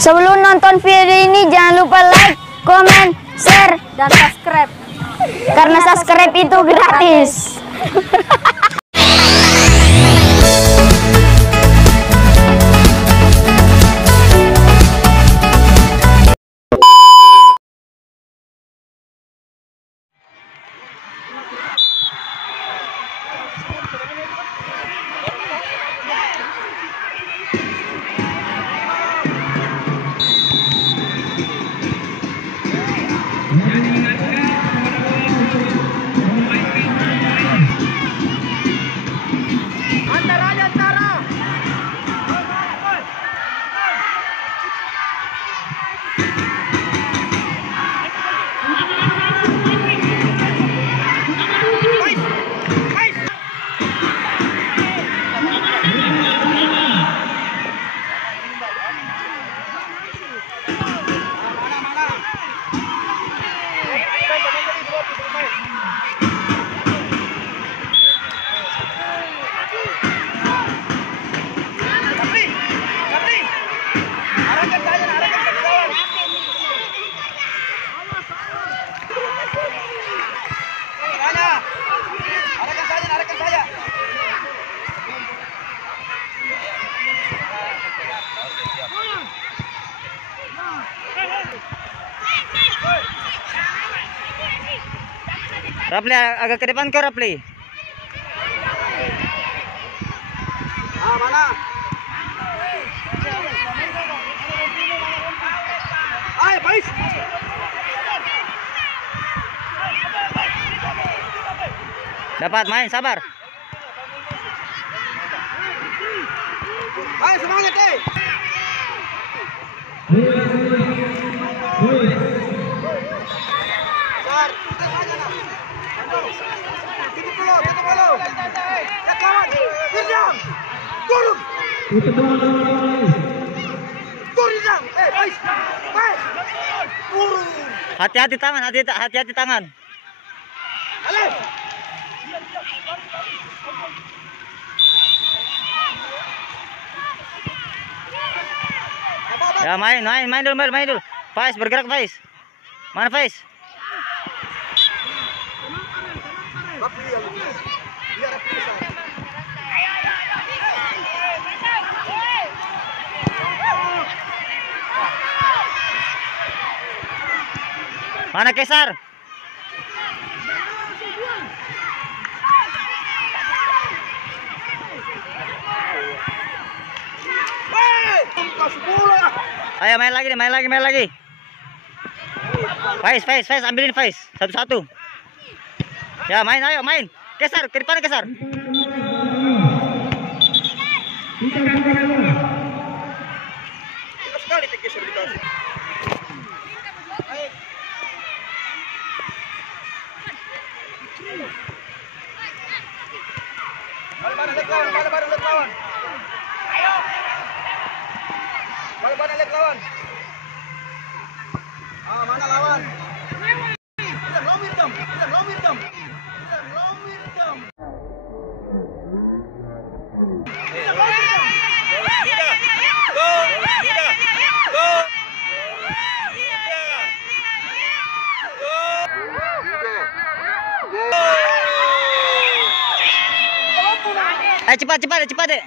Sebelum nonton video ini jangan lupa like, komen, share, dan subscribe. Karena subscribe itu gratis. Rapli agak ke depan kau Rapli. Mana? Ayo, boys. Dapat main, sabar. Ayo semangat, Hati-hati tangan, hati-hati tangan. Ya main dulu. Faiz bergerak Faiz. Mana Faiz? Mana Kesar? Ayo main lagi. Faiz, ambilin Faiz. Satu-satu. Ya main, ayo main. Kesar, ke depan Kesar. Mana lawan? Ayo cepat deh.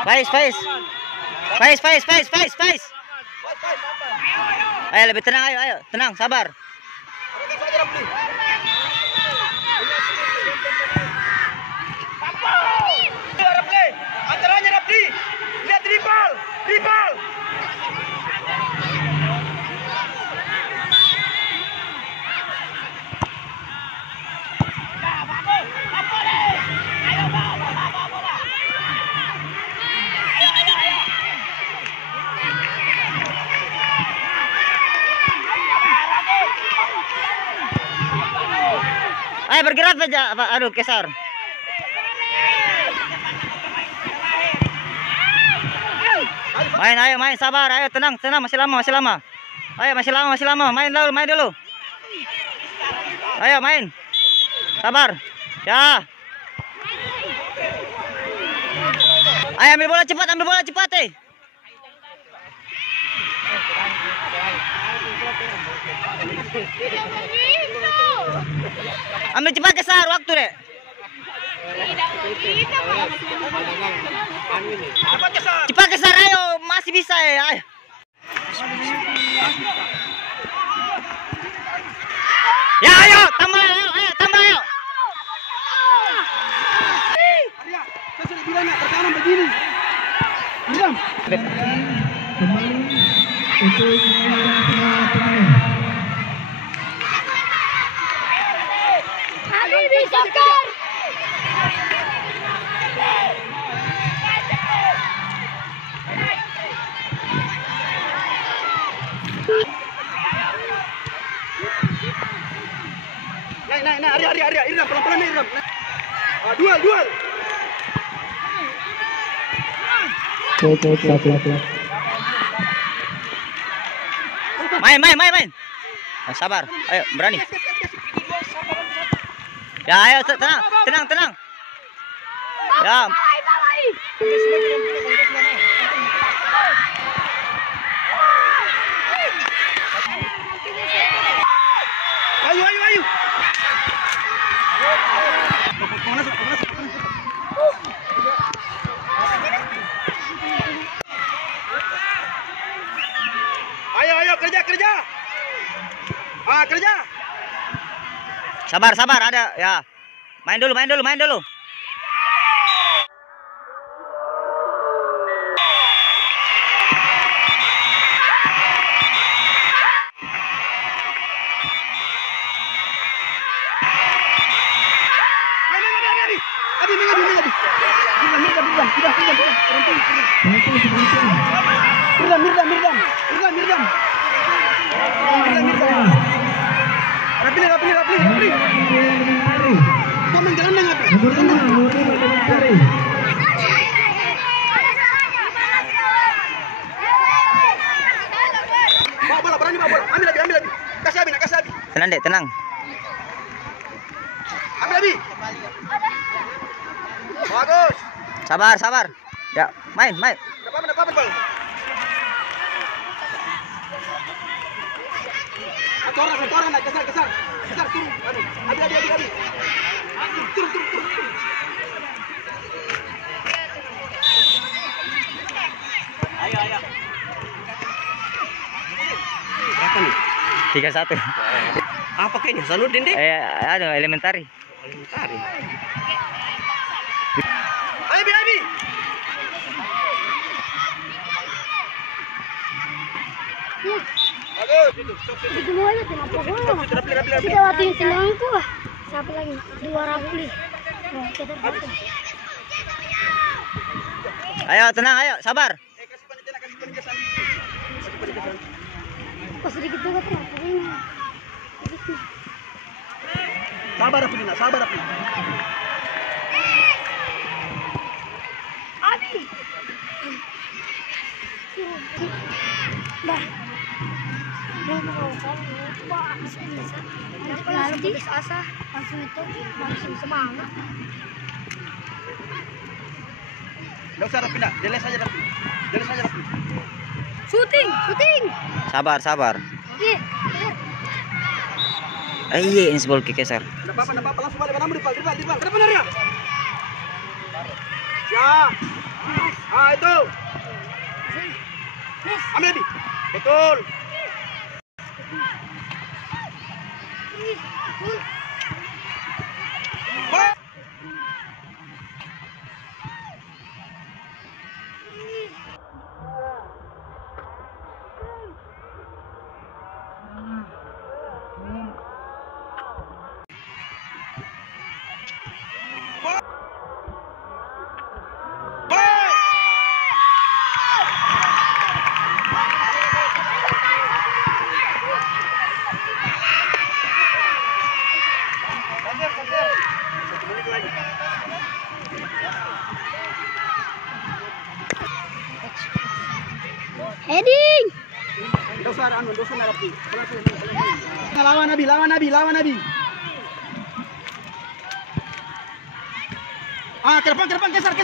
Faiz. Ayo lebih tenang, ayo, tenang, sabar. Antaranya Rapli, lihat dribble. Ayo bergerak saja, aduh Kesar. Main, sabar, ayo tenang, masih lama. Ayo masih lama, main dulu. Ayo main, sabar. Ya. Ayo ambil bola cepat eh. Ambil cepat kejar waktu deh. Cepat kejar ayo, masih bisa ya. Ayo. Ya ayo, tambah ayo, tambah ayo. Saya sudah bilang ya, pertahanan begini. Diam. Habibi Sakar. Naik, Arya, Irfan, pelan-pelan Irfan. Duel. Main. Oh, sabar, ayo berani. Ya ayo tenang. Ya. Ayo. Ayo kerja. Kerja. Sabar ada ya. Main dulu. Mirdam. Rapi. Komen gelandang Abi. Bawa bola, berani bawa bola. Ambil Abi. Kasih Abi. Tenang dek, tenang. Ambil Abi. Bagus. Sabar. Ya, main. Dapat, Bang. Kotoran, kejar. Turun. Abi. Turun. Ayo. Berapa nih? 3-1. Apa kayaknya? Saludin deh. Ada elementari. Ayo, Abi. Bagus. Itu aja kenapa gua? Sudah waktu yang tenangku lah. Siapa lagi? 2 Rafli. Nah, kita dapat. Ayo tenang, ayo sabar. Kasih penjelasan. Pas sedikit juga kenapa ini? Sabar Rafli. Abi. Dah. Nanti asa langsung itu langsung semangat. Enggak usah Rafli, jelas aja Rafli. Shooting. Sabar. Iya. Iya, ini sebol kekeser. Enggak apa-apa, langsung balik di depan. Ke depan ya. Ya. Itu. Ambil Abi. Betul. Heading. Dosa Rafli. Lawan Nabi. Ke depan, geser.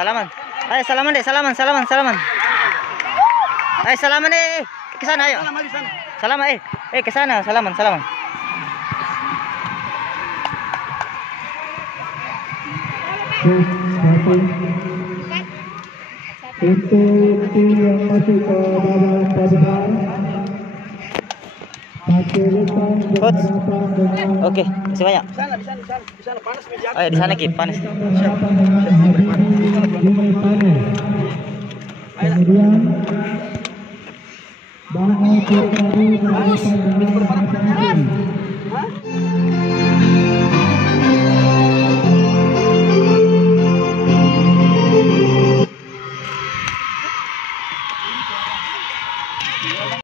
Salaman. Ayo salaman deh, salaman. Ayo salaman deh. Ke sana ayo. Sana, mari sana. Salaman ke sana, salaman. Untuk tim yang masuk ke babak pembukaan, Coach. Oke, masih banyak. Di sana panas meja. Oh ya, di sana Ki, panas. Kemudian Bang Oke tadi